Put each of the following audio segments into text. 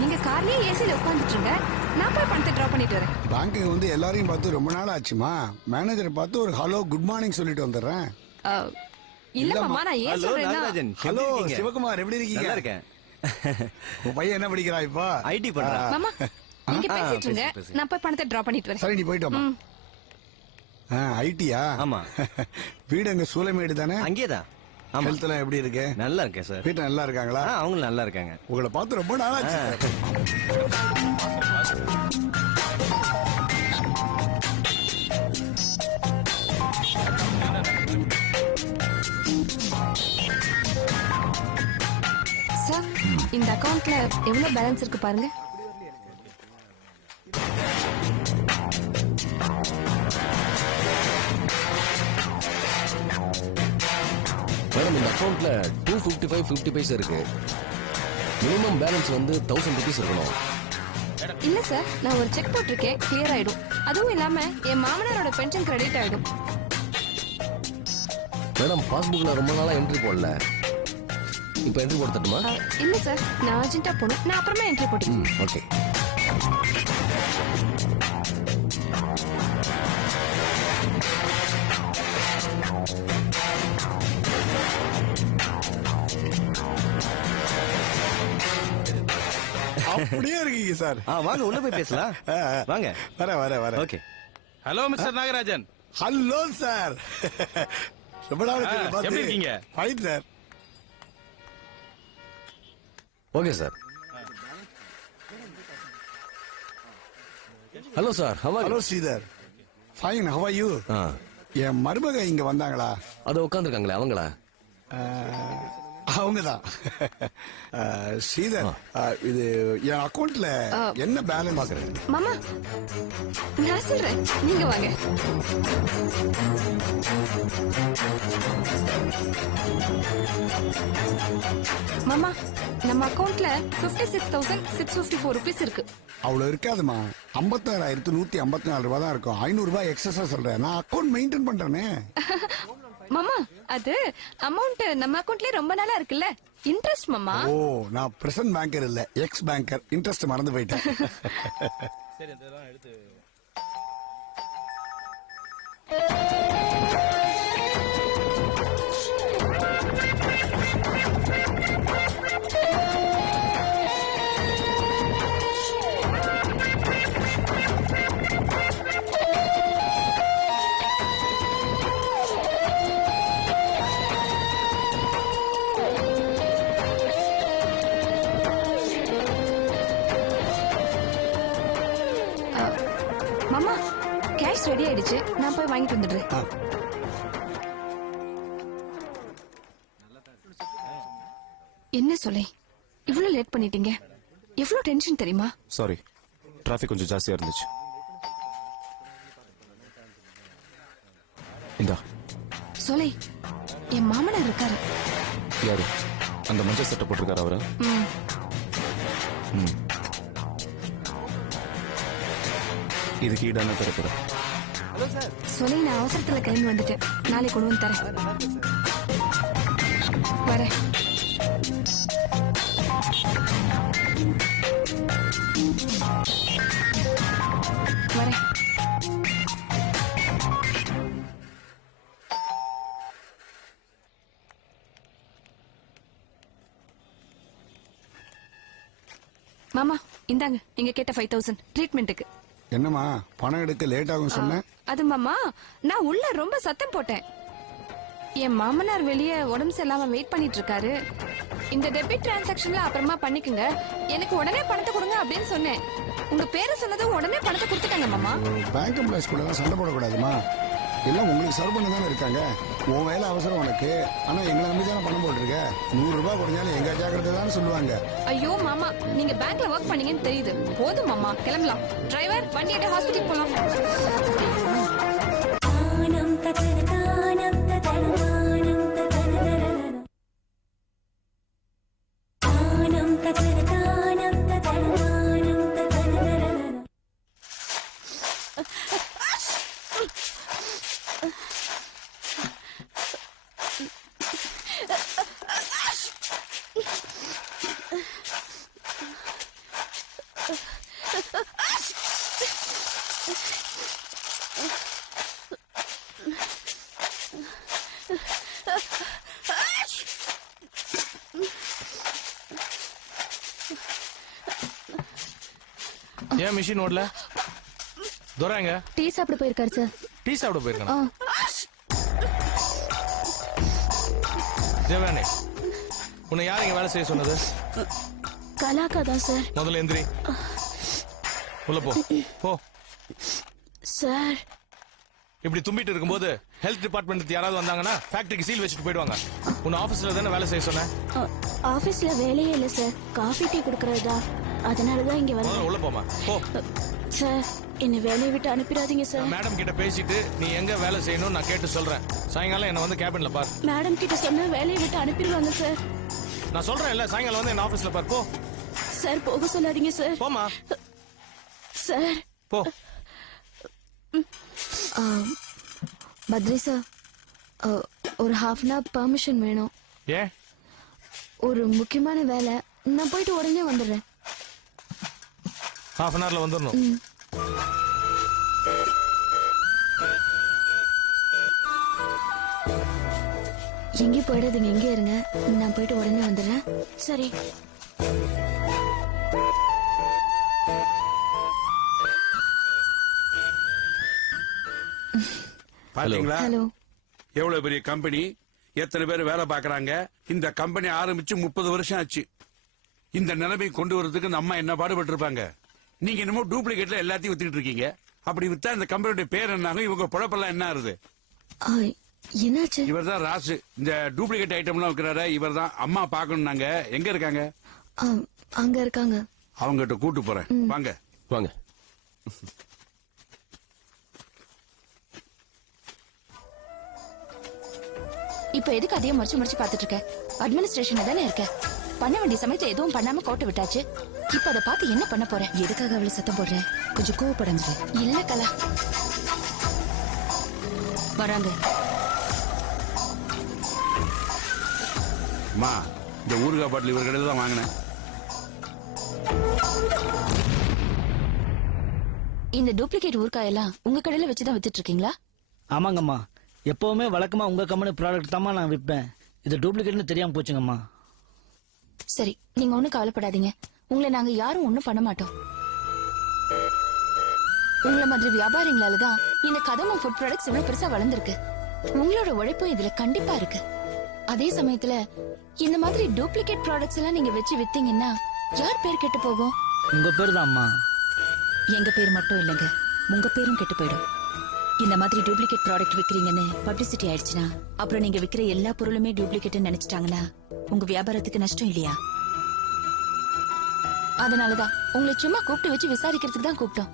நீங்க கார்லயே ஏசில உட்காந்துட்டுருங்க, நான் போய் பணத்தை டிராப் பண்ணிட்டு வரேன். பேங்க்குக்கு வந்து எல்லாரையும் பார்த்து ரொம்ப நாள் ஆச்சுமா. மேனேஜரை பார்த்து ஒரு ஹலோ குட் மார்னிங் சொல்லிட்டு வந்துடுறேன். இல்ல மாமா, நான் ஏன் சொல்றேன்னா, ஹலோ சிவகுமார், எப்படி இருக்கீங்க? நல்லா இருக்கேன். உன் பையன் என்ன படிக்கிறா இப்போ? ஐடி பண்றான். மாமா நீங்க பேசிட்டு இருங்க, நான் போய் பணத்தை டிராப் பண்ணிட்டு வரேன். சரி, நீ போயிட்டு வாமா. ஐடியா? ஆமா. வீடு அங்க சூளைமேடு தானே? அங்கேதான். ஆமா. ஹெல்த் எல்லாம் எப்படி இருக்கு? நல்லா இருக்கேன் சார். வீட்டுல நல்லா இருக்காங்களா? அவங்களும் நல்லா இருக்காங்க. உங்களை பார்த்து ரொம்ப நாளாச்சு. சார், இந்த அக்கவுண்ட்ல எவ்வளவு பேலன்ஸ் இருக்கு பாருங்க. மேடம், இந்த அக்கவுண்ட்ல 255.50 பைசா இருக்கு. மினிமம் பேலன்ஸ் வந்து 1000 rupees இருக்கணும். இல்ல சார், நான் ஒரு செக் போட்டிருக்கேன், கிளியர் ஆயிடும். அதுவும் இல்லாம என் மாமனாரோட பென்ஷன் கிரெடிட் ஆயிடும். மேடம், பாஸ்புக்ல ரொம்ப நாளா என்ட்ரி போடல. இப்போ என்ட்ரி போட தட்டுமா? இல்ல சார், நான் அர்ஜென்ட்டா போகணும், நான் அப்புறமா என்ட்ரி போட்டுக்கிறேன். ஓகே. அப்படியே இருக்கீங்க சார். வாங்க உள்ள போய் பேசலாம். வாங்க. வர. Okay. Hello mister Nagarajan. Hello sir. ரொம்ப நாள் எப்படி இருக்கீங்க? Fine sir. Okay sir. Hello sir, hello Sridhar. Fine, how are you? என் மருமக இங்க வந்தாங்களா? அதை உட்காந்துருக்காங்களே, அவங்களா? அவங்கதான். ஸ்ரீதர், இது என் அக்கவுண்ட்ல என்ன பேலன்ஸ் பாக்குறேன்? மாமா நான் சொல்றேன், நீங்க வாங்க. மாமா, நம்ம அக்கவுண்ட்ல 56,654 rupees இருக்கு. அவ்வளவு இருக்காதுமா. 56,154 ரூபாய் தான் இருக்கும். 500 ரூபாய் எக்ஸஸா சொல்றேன். நான் அக்கவுண்ட் மெயின்டைன் பண்றேனே. மாமா, அது அமௌண்ட் நம்ம அக்கவுண்ட்லயே ரொம்ப நாளா இருக்குல்ல, இன்ட்ரெஸ்ட் மாமா. ஓ, நான் பிரசன்ட் பேங்கர் இல்ல, எக்ஸ் பேங்கர். இன்ட்ரெஸ்ட் மறந்து போயிட்டேன். சரி, இதெல்லாம் எடுத்து மாமா, கேஷ் ரெடி ஆயிடுச்சு, நான் போய் வாங்கிட்டு வந்துடுறேன். என்ன சொல்லே, இவ்வளவு லேட் பண்ணிட்டீங்க? எவ்வளவு டென்ஷன் தெரியுமா? சாரி, டிராஃபிக் கொஞ்சம் ஜாஸ்தியா இருந்துச்சு. இந்தா. சொல்லே, என் மாமனார் இருக்காரு. யாரு? அந்த மஞ்சள் சட்டை போட்டிருக்காரு அவரு? இதுக்கு ஈடான தரப்புற. சொல்லி நான் அவசரத்துல கிளம்பி வந்துட்டேன், நாளை கொண்டு வந்து தரேன். வரேன். வரேன். மாமா, இந்தாங்க நீங்க கேட்ட 5,000 ட்ரீட்மெண்ட்டுக்கு. என்னமா பணம் எடுக்க லேட் ஆகும் சொன்ன? அது மாமா, நான் உள்ள ரொம்ப சத்தம் போட்டேன். என் மாமனார் வெளியே உடம்பு சரியில்லாம வெயிட் பண்ணிட்டு இருக்காரு. இந்த டெபிட் டிரான்சாக்ஷன்ல அப்புறமா பண்ணிக்கங்க, எனக்கு உடனே பணத்தை கொடுங்க அப்படின்னு சொன்னேன். உங்க பேரை சொன்னதும் உடனே பணத்தை கொடுத்துட்டாங்க மாமா. பேங்க் எம்ப்ளாய்ஸ் கூட சண்டை போடக்கூடாதுமா. எல்லாம் உங்களுக்கு சர்வ் பண்ண தானே இருக்காங்க. உன் வேலை அவசரம் உனக்கு. ஆனா எங்களை நம்பி தானே பணம் போட்டிருக்க. 100 ரூபாய் குறைஞ்சாலும் எங்க ஜாக்கிரதை தான் சொல்லுவாங்க. ஐயோ மாமா, நீங்க பேங்க்ல ஒர்க் பண்ணீங்கன்னு தெரியுது. போதும் மாமா, கிளம்பலாம். டிரைவர், வண்டியிட்ட ஹாஸ்பிட்டல் போலாம். ஏன் மிஷின் ஓடல? துரைங்க டீ சாப்பிட போயிருக்காரு சார். டீ சாப்பிட போயிருக்காங்க. தேவானே, உன்னை யார் இங்க வேலை செய்ய சொன்னது? கலாக்கா தான் சார். முதல்ல எந்திரி, உள்ள போ போ. சார் இப்படி தும்பிட்டு இருக்கும்போது ஹெல்த் டிபார்ட்மெண்ட் யாராவது வந்தாங்கன்னா ஃபேக்டரிக்கு சீல் வச்சுட்டு போயிடுவாங்க. உன்னை ஆபீஸ்ல தானே வேலை செய்ய சொன்னேன். ஆபீஸ்ல வேலையே இல்ல சார், காஃபி டீ குடுக்கறதா, அதனாலதான் இங்க முதல்ல வந்து. உள்ள போமா போ. சார் என்ன வேலையை விட்டு அனுப்பிடாதீங்க சார். மேடம் கிட்ட பேசிட்டு நீ எங்க வேலை செய்யணும் நான் கேட்டு சொல்றேன். சாயங்காலம் என்ன வந்து கேபின்ல பார். மேடம் கிட்ட சொன்னா வேலையை விட்டு அனுப்பிடுவாங்க சார். நான் சொல்றேன் இல்ல, சாயங்காலம் வந்து என்ன ஆபீஸ்ல பார். போ சார் போக சொல்லாதீங்க சார். போமா சார் போ. பத்ரி சார், ஒரு ஹாஃப் அன் ஹவர் பெர்மிஷன் வேணும். ஏன்? ஒரு முக்கியமான வேலை, நான் போயிட்டு உடனே வந்துடுறேன். ஹாஃப் அன் ஹவர்ல வந்துடணும். எங்கேயும் போயிடாதீங்க, எங்கே இருங்க, நான் போயிட்டு உடனே வந்துடுறேன். சரி. பாத்தீங்களா ஹலோ. எவ்வளவு பெரிய கம்பெனி, எத்தனை பேர் வேலை பாக்குறாங்க. இந்த கம்பெனி ஆரம்பிச்சு 30 வருஷம் ஆச்சு. இந்த நிலைமை கொண்டு வரதுக்கு நம்ம என்ன பாடுபட்டு இருப்பாங்க. நீங்க என்னமோ டூப்ளிகேட்ல எல்லாத்தையும் வித்துக்கிட்டு இருக்கீங்க. அப்படி வித்தா இந்த கம்பெனியோட பேர் என்னாகும், இவங்க பொழப்பெல்லாம் என்ன ஆகுது? என்னாச்சு? இவர் தான் ராசு, இந்த டூப்ளிகேட் ஐட்டம் எல்லாம் விற்கிறாரு. இவர் தான். அம்மா பாக்கணும். நாங்க எங்க இருக்காங்க? அங்க இருக்காங்க. அவங்ககிட்ட கூட்டு போறேன், வாங்க வாங்க. இப்ப எதுக்கு அதையே மறைச்சு மறைச்சு பாத்துட்டு இருக்க? அட்மினிஸ்ட்ரேஷன்ல தானே இருக்க. பண்ண வேண்டிய சமயத்துல எதுவும் பண்ணாம கோட்டை விட்டாச்சு. இப்ப அதை பார்த்து என்ன பண்ண போறேன்? எதுக்காக அவளை சத்தம் போடுறேன்? கொஞ்சம் கோவப்படைஞ்சு. இல்ல கலா, வராங்க. அம்மா, இந்த ஊறுகாய் பாட்டில் இவர் கடையில தான் வாங்கினேன். இந்த டூப்ளிகேட் ஊர்க்காயெல்லாம் உங்க கடையில வச்சுதான் வித்துட்டு இருக்கீங்களா? ஆமாங்கம்மா, எப்பவுமே வழக்கமா உங்க கம்பெனி ப்ராடக்ட் தாம்மா நான் விற்பேன். இது டூப்ளிகேட்னு தெரியாம போச்சுங்கம்மா. சரி, நீங்க ஒண்ணும் கவலைப்படாதீங்க. உங்களை நாங்க யாரும் ஒண்ணும் பண்ண மாட்டோம். உங்களை மாதிரி வியாபாரிங்களால தான் இந்த கதம்பம் ஃபுட் ப்ராடக்ட்ஸ் இவ்வளவு பெருசா வளர்ந்துருக்கு. உங்களோட உழைப்பும் இதுல கண்டிப்பா இருக்கு. அதே சமயத்துல இந்த மாதிரி டூப்ளிகேட் ப்ராடக்ட்ஸ் எல்லாம் நீங்க வச்சு வித்தீங்கன்னா யார் பேர் கெட்டு போகும்? உங்க பேர் தான்மா. எங்க பேர் மட்டும் இல்லைங்க, உங்க பேரும் கெட்டு போயிடும். இந்த மாதிரி டூப்ளிகேட் ப்ராடக்ட் விக்கிறீங்கன்னு பப்ளிசிட்டி ஆயிடுச்சுன்னா, அப்புறம் நீங்க விக்கிற எல்லா பொருளுமே டூப்ளிகேட் நினைச்சிட்டாங்கன்னா உங்க வியாபாரத்துக்கு நஷ்டம் இல்லையா? அதனாலதான் உங்களை சும்மா கூப்பிட்டு வச்சு விசாரிக்கிறதுக்கு தான் கூப்பிட்டோம்.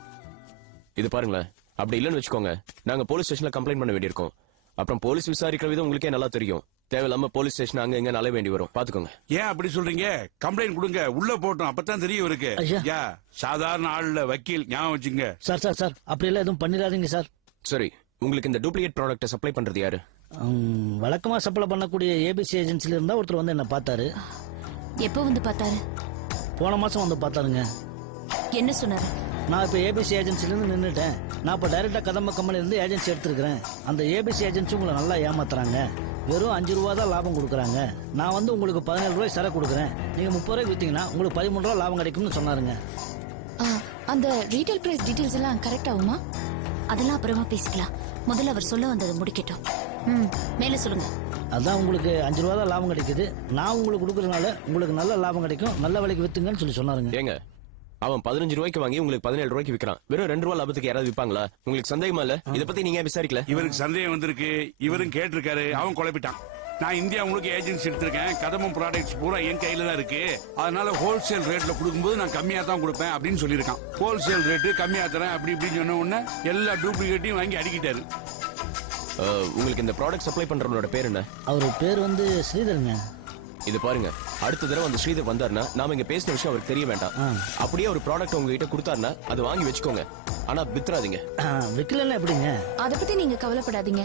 இது பாருங்களேன், அப்படி இல்லைன்னு வச்சுக்கோங்க, நாங்க போலீஸ் ஸ்டேஷன்ல கம்ப்ளைண்ட் பண்ண வேண்டியிருக்கோம். அப்புறம் போலீஸ் விசாரிக்கிற விதம் உங்களுக்கே நல்லா தெரியும். தேவையில்லாம போலீஸ் ஸ்டேஷன் அங்க எங்க அலைய வேண்டி வரும். பாத்துக்கோங்க. ஏன் அப்படி சொல்றீங்க? கம்ப்ளைண்ட் கொடுங்க, உள்ள போட்டோம், அப்பதான் தெரியும் இவருக்கு. ஐயா. சாதாரண ஆள்ல வக்கீல், ஞாபகம் வச்சுங்க. சார் சார் சார், அப்படி எல்லாம் எதுவும் பண்ணிடாதீங்க சார். சரி, உங்களுக்கு இந்த டூப்ளிகேட் ப்ராடக்ட்டை சப்ளை பண்றது யாரு? வழக்கமா சப்ளை பண்ணக்கூடிய ஏபிசி ஏஜென்சில இருந்தா ஒருத்தர் வந்து என்ன பார்த்தாரு. எப்போ வந்து பார்த்தாரு? போன மாசம் வந்து பார்த்தாருங்க. என்ன சொன்னாரு? நான் இப்ப ஏபிசி ஏஜென்சில இருந்து நின்னுட்டேன். நான் இப்ப டைரக்டா கதம்ப கம்பெனில இருந்து ஏஜென்சி எடுத்திருக்கிறேன். அந்த ஏபிசி ஏஜென்சி உங்களை நல்லா ஏமாத்துறாங்க. வெறும் 5 ரூபா தான் லாபம் கொடுக்குறாங்க. நான் வந்து உங்களுக்கு 17 ரூபாய் சரக்கு கொடுக்குறேன். நீங்க 30 ரூபாய் வித்தீங்கன்னா உங்களுக்கு 13 ரூபாய் லாபம் கிடைக்கும்னு சொன்னாருங்க. அந்த ரீட்டைல் பிரைஸ் டீடைல்ஸ் எல்லாம் கரெக்ட் ஆகுமா? அதெல்லாம் அப்புறமா பேசிக்கலாம். முதல்ல அவர் சொல்ல வந்ததை முடிக்கட்டும். மேல சொல்லுங்க. அதான் உங்களுக்கு 5 ரூபா தான் லாபம் கிடைக்குது. நான் உங்களுக்கு கொடுக்கறதுனால உங்களுக்கு நல்ல லாபம் கிடைக்கும், நல்ல விலைக்கு வித்துங்கன்னு சொல்லி சொன்னாருங்க. ஏங்க, அவன் 15 ரூபாய்க்கு வாங்கி உங்களுக்கு 17 ரூபாய்க்கு விற்கிறான். வெறும் 2 ரூபாய் லாபத்துக்கு யாராவது விற்பாங்களா? உங்களுக்கு சந்தேகமா இல்ல? இதை பத்தி நீங்க விசாரிக்கல? இவருக்கு சந்தேகம் வந்திருக்கு, இவரும் கேட்டிருக்காரு, அவன் குழப்பிட்டான். நான் இந்தியா உங்களுக்கு ஏஜென்சி எடுத்திருக்கேன், கதம்பம் ப்ராடக்ட்ஸ் பூரா என் கையில தான் இருக்கு. அதனால ஹோல்சேல் ரேட்ல கொடுக்கும்போது நான் கம்மியா தான் கொடுப்பேன் அப்படின்னு சொல்லியிருக்கான். ஹோல்சேல் ரேட்டு கம்மியா தரேன் அப்படி இப்படின்னு சொன்ன உடனே எல்லா டூப்ளிகேட்டையும் வாங்கி அடிக்கிட்டாரு. உங்களுக்கு இந்த ப்ராடக்ட் சப்ளை பண்றவனோட பேர் என்ன? அவரு பேர் வந்து ஸ்ரீதருங்க. இது பாருங்க, அடுத்த தடவை அந்த ஸ்ரீதர் வந்தாருன்னா நாம இங்க பேசின விஷயம் அவருக்கு தெரிய வேண்டாம். அப்படியே ஒரு ப்ராடக்ட் உங்ககிட்ட கொடுத்தாருன்னா அதை வாங்கி வச்சுக்கோங்க. ஆனா வித்துறாதீங்க. விக்கலன்னா எப்படிங்க? அதை பத்தி நீங்க கவலைப்படாதீங்க.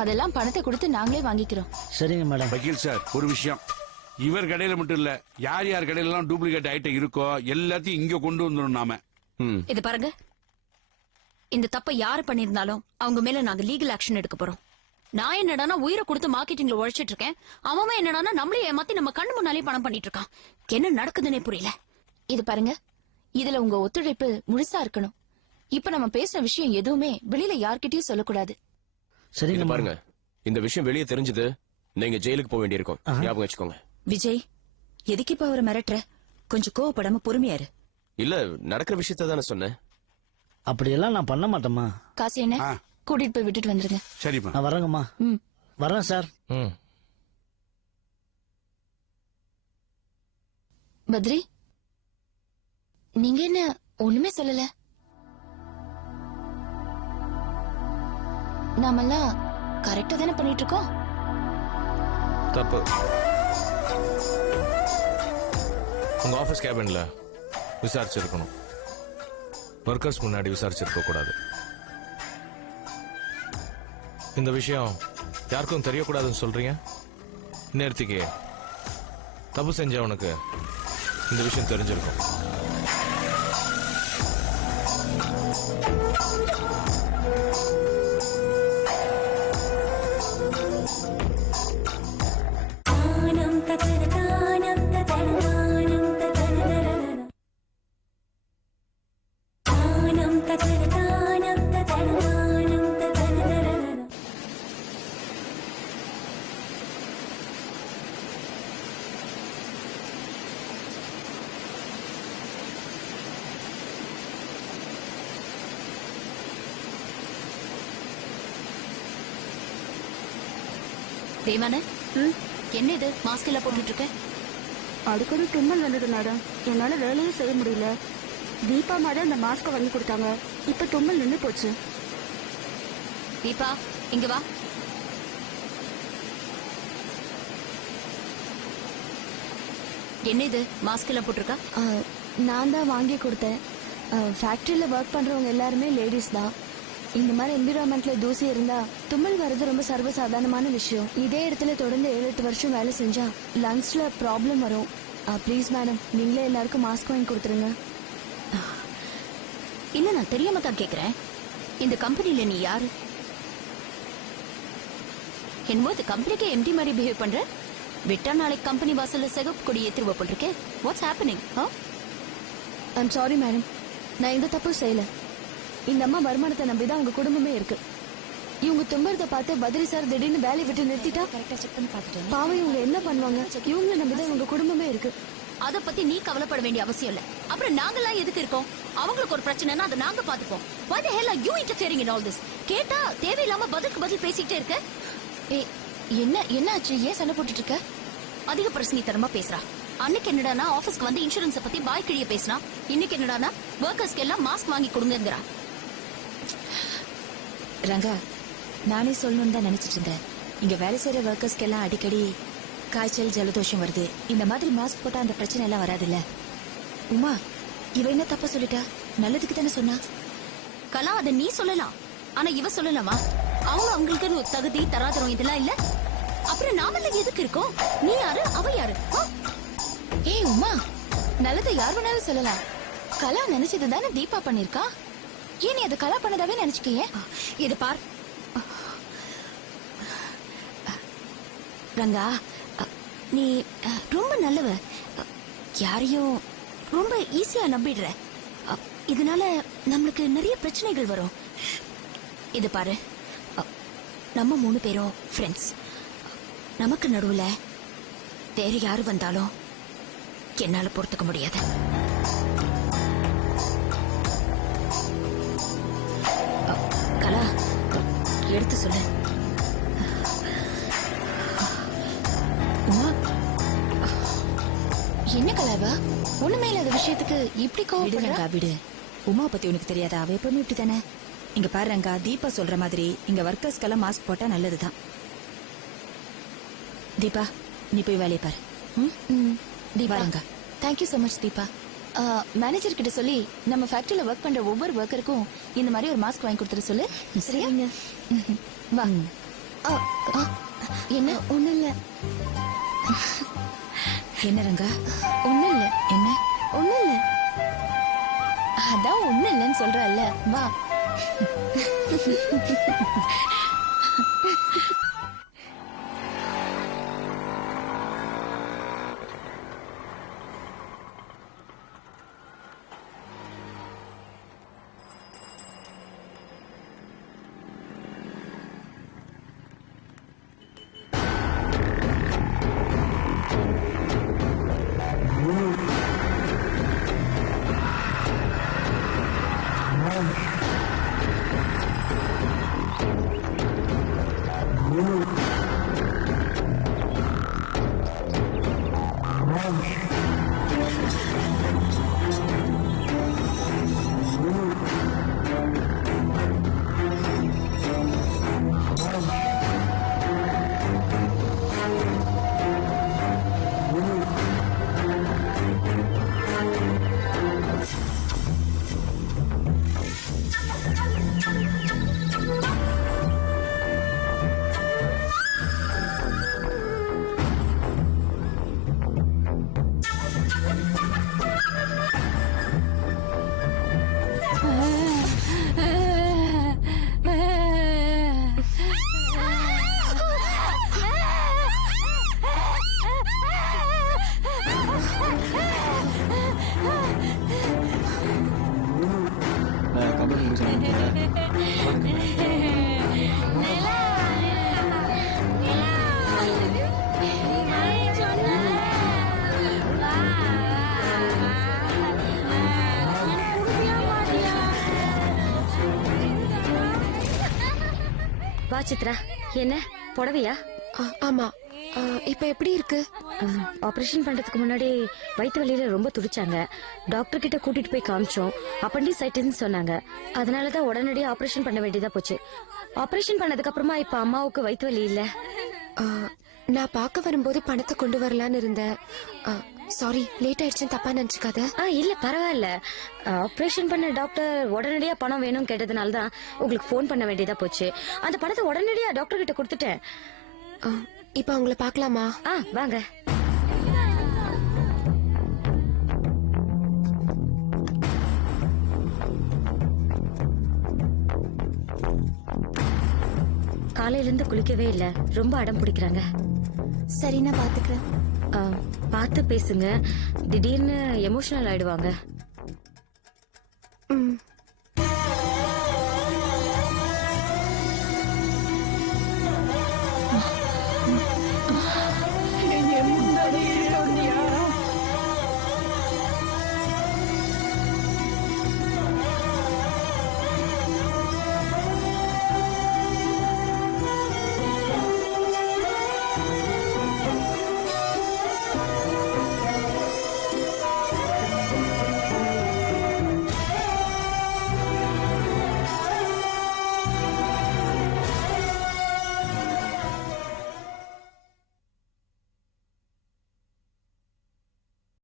அதெல்லாம் பணத்தை கொடுத்து நாங்களே வாங்கிக்கிறோம். சரிங்க மேடம். வக்கீல் சார், ஒரு விஷயம், இவர் கடையில மட்டும் இல்ல, யார் யார் கடையில எல்லாம் டூப்ளிகேட் ஐட்டம் இருக்கோ எல்லாத்தையும் இங்க கொண்டு வந்துடும். நாம ம் இது பாருங்க, இந்த தப்பை யாரு பண்ணிருந்தாலும் அவங்க மேல நாங்க லீகல் ஆக்ஷன் எடுக்க போறோம். நான் என்னடானா உயிரை கொடுத்து மார்க்கெட்டிங்ல உழைச்சிட்டு இருக்கேன். அவன் என்னடானா நம்மளே ஏமாத்தி நம்ம கண்ணு முன்னாலே பணம் பண்ணிட்டு இருக்கான். என்ன நடக்குதுன்னே புரியல. இது பாருங்க, இதுல உங்க ஒத்துழைப்பு முழுசா இருக்கணும். இப்ப நம்ம பேசுற விஷயம் எதுவுமே வெளியில யார்கிட்டயும் சொல்லக்கூடாது. இது சரிங்க பாருங்க, இந்த விஷயம் வெளியே தெரிஞ்சது நீங்க ஜெயிலுக்கு போக வேண்டியிருக்கும். ஞாபகம் வச்சுக்கோங்க. விஜய், எதுக்கு இப்ப அவரை மிரட்டுற? கொஞ்சம் கோவப்படாம பொறுமையாரு. இல்ல, நடக்கிற விஷயத்த தானே சொன்னேன். அப்படியெல்லாம் நான் பண்ண மாட்டேம்மா. காசு என்ன ஆ. கூட்டிட்டு போய் விட்டுட்டு வந்துருங்க. சரிம்மா. நான் வரேங்கம்மா. ம். வரேன் சார். ம். பத்ரி, நீங்க என்ன ஒண்ணுமே சொல்லல? நாமெல்லாம் கரெக்டா தானே பண்ணிட்டு இருக்கோம்? தப்பு. உங்க ஆபீஸ் கேபின்ல விசாரிச்சிருக்கணும். ஒர்க்கர்ஸ் முன்னாடி விசாரிச்சிருக்க கூடாது. இந்த விஷயம் யாருக்கும் தெரியக்கூடாதுன்னு சொல்றீங்க. நேர்த்திக்கு தப்பு செஞ்சவனுக்கு இந்த விஷயம் தெரிஞ்சிருக்கும். தேவான, என்ன இது மாஸ்க் எல்லாம் போட்டுட்டு இருக்க? அடிக்கடி தும்மல் வந்தது மேடம். என்னால வேலையே செய்ய முடியல. தீபா மேடம் அந்த மாஸ்க வாங்கி கொடுத்தாங்க. இப்ப தும்மல் நின்னு போச்சு. தீபா, இங்க வா. என்ன இது மாஸ்க் எல்லாம் போட்டிருக்கா? நான் தான் வாங்கி கொடுத்தேன். ஃபேக்டரியில ஒர்க் பண்றவங்க எல்லாருமே லேடிஸ் தான். இந்த மாதிரி என்விரான்மெண்ட்ல தூசி இருந்தா தும்மல் வர்றது ரொம்ப சர்வசாதாரணமான விஷயம். இதே இடத்துல தொடர்ந்து 7-8 வருஷம் வேலை செஞ்சா லங்ஸ்ல ப்ராப்ளம் வரும். ப்ளீஸ் மேடம், நீங்களே எல்லாருக்கும் மாஸ்க் வாங்கி கொடுத்துருங்க. இல்ல, நான் தெரியாம தான் கேக்குறேன். இந்த கம்பெனில நீ யாரு? என்னமோ இந்த கம்பெனிக்கு எம்டி மாதிரி பிஹேவ் பண்ற. விட்டா நாளைக்கு கம்பெனி வாசல்ல சிகப்பு கொடி ஏத்திருவ போட்டிருக்கேன். What's happening? I'm sorry madam, நான் எந்த தப்பும் செய்யல. இந்த அம்மா வருமானத்தை நம்பிதான் உங்க குடும்பமே இருக்கு. இவங்க தும்பறத பார்த்து பத்ரி சார் திடீர்னு வேலையை விட்டு நிறுத்திட்டா கரெக்டா செக் பண்ணி பாத்துட்டேன். பாவம் இவங்க என்ன பண்ணுவாங்க? இவங்களை நம்பிதான் உங்க குடும்பமே இருக்கு. அத பத்தி நீ கவலைப்பட வேண்டிய அவசியம் இல்ல. அப்புறம் நாங்கெல்லாம் எதுக்கு இருக்கோம்? அவங்களுக்கு ஒரு பிரச்சனைனா அதை நாங்க பாத்துப்போம். Why the hell are you interfering in all this? கேட்டா தேவையில்லாம பதிலுக்கு பதில் பேசிக்கிட்டே இருக்க. என்ன ஆச்சு? ஏன் சண்டை போட்டுட்டு இருக்க? அதிக பிரசங்கித்தனமா பேசுறா. அன்னைக்கு என்னடானா ஆபீஸ்க்கு வந்து இன்சூரன்ஸ் பத்தி பாய் கிழிய பேசினா, இன்னைக்கு என்னடானா ஒர்க்கர்ஸ்க்கு எல்லாம் மாஸ்க் வாங்கி கொடுங்கங்கறா. ரங்கா, நானே சொல்லணும்னு தான் நினைச்சிட்டு இருந்தேன். இங்க வேலை செய்யற ஒர்க்கர்ஸ்க்கு எல்லாம் அடிக்கடி காய்ச்சல், ஜலதோஷம் வருது. இந்த மாதிரி மாஸ்க் போட்டா அந்த பிரச்சனை எல்லாம் வராதுல்ல. உமா, இவ என்ன தப்பா சொல்லிட்டா? நல்லதுக்கு தானே சொன்னா. கலா, அதை நீ சொல்லலாம், ஆனா இவ சொல்லலாமா? அவங்களுக்கு ஒரு தகுதி தராதரம் இதெல்லாம் இல்ல. அப்புறம் நாமெல்லாம் எதுக்கு இருக்கோம்? நீ யாரு, அவ யாரு? ஏய் உமா, நல்லதை யார் வேணாலும் சொல்லலாம். கலா நினைச்சது தானே தீபா பண்ணிருக்கா. ஏன் நீ அதை கலா பண்ணதாவே நினைச்சுக்கீங்க? இது பார் ரங்கா, நீ ரொம்ப நல்லவ. யாரையும் ரொம்ப ஈஸியா நம்பிடுற. இதனால நம்மளுக்கு நிறைய பிரச்சனைகள் வரும். இது பாரு, நம்ம 3 பேரும் ஃப்ரெண்ட்ஸ். நமக்கு நடுவுல வேற யாரு வந்தாலும் என்னால பொறுத்துக்க முடியாது. கலா, எடுத்து சொல்லு. உமா, என்ன கலாவா? ஒண்ணுமே இல்லாத விஷயத்துக்கு இப்படி விடுங்க, விடு. உமா பத்தி உனக்கு தெரியாதா? அவ எப்பவுமே இப்படித்தானே. இங்க பாரு ரங்கா, தீபா சொல்ற மாதிரி இங்க ஒர்க்கர்ஸ்க்கெல்லாம் மாஸ்க் போட்டா நல்லதுதான். தீபா, நீ போய் வேலையை பாரு. Deepa, Ranga. Thank you so much Deepa. Manager கிட்ட சொல்லி நம்ம ஃபேக்டரியில ஒர்க் பண்ற ஒவ்வொரு ஒர்க்கருக்கும் இந்த மாதிரி ஒரு மாஸ்க் வாங்கி கொடுத்துட சொல்லு. சரியா? வா. என்ன? ஒண்ணும் இல்ல. என்ன ரங்கா? ஒண்ணும் இல்ல. என்ன? ஒண்ணும் இல்ல. அதான் ஒண்ணு இல்லைன்னு சொல்றல்ல, வா. வா சித்ரா, என்ன புடவையா? ஆமா. இப்ப எப்படி இருக்கு? ஆபரேஷன் பண்றதுக்கு முன்னாடி வயிற்று வலியில ரொம்ப துடிச்சாங்க. டாக்டர் கிட்ட கூட்டிட்டு போய் காமிச்சோம். அப்பண்டிசைட்டிஸ் சொன்னாங்க. அதனாலதான் உடனடியாக ஆபரேஷன் பண்ண வேண்டியதா போச்சு. ஆபரேஷன் பண்ணதுக்கு அப்புறமா இப்ப அம்மாவுக்கு வயிற்று வலி இல்ல. நான் பார்க்க வரும்போது பணத்தை கொண்டு வரலான்னு இருந்தேன். சாரி, லேட் ஆயிடுச்சுன்னு தப்பா நினைச்சுக்காத. இல்ல பரவாயில்ல. ஆபரேஷன் பண்ண டாக்டர் உடனடியா பணம் வேணும்னு கேட்டதுனால தான் உங்களுக்கு ஃபோன் பண்ண வேண்டியதா போச்சு. அந்த பணத்தை உடனடியா டாக்டர் கிட்ட கொடுத்துட்டேன். இப்ப அவங்கள பார்க்கலாமா? வாங்க. காலையில இருந்து குளிக்கவே இல்ல, ரொம்ப அடம் பிடிக்கிறாங்க. சரி, நான் பாத்துக்கிறேன். பார்த்து பேசுங்க, திடீர்னு எமோஷனல் ஆயிடுவாங்க.